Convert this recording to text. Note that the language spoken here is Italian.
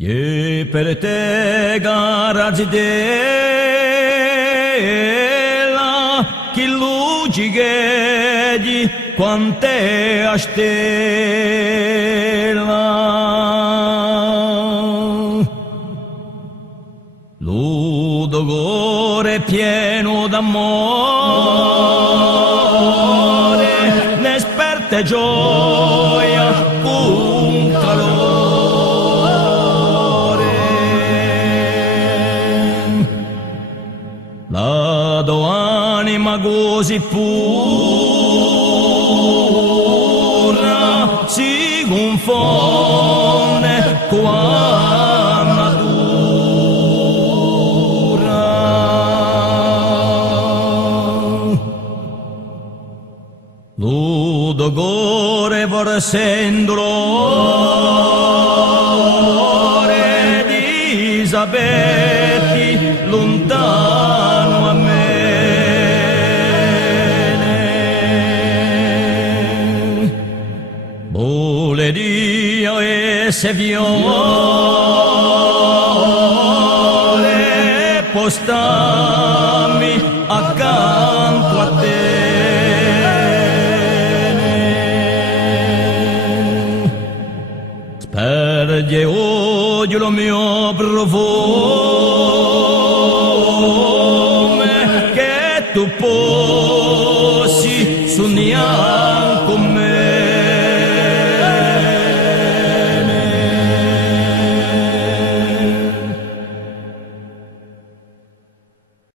E per te garazidela che luci di quante a stella l'udogore pieno d'amore ne sperte gioia un calore la do anima così pura si confonde con natura l'udogore vorsen dolore di saperti lontano a me vuole Dio e se vuole postarmi accanto a te sperge odio lo mio profumo che tu posi sognare con me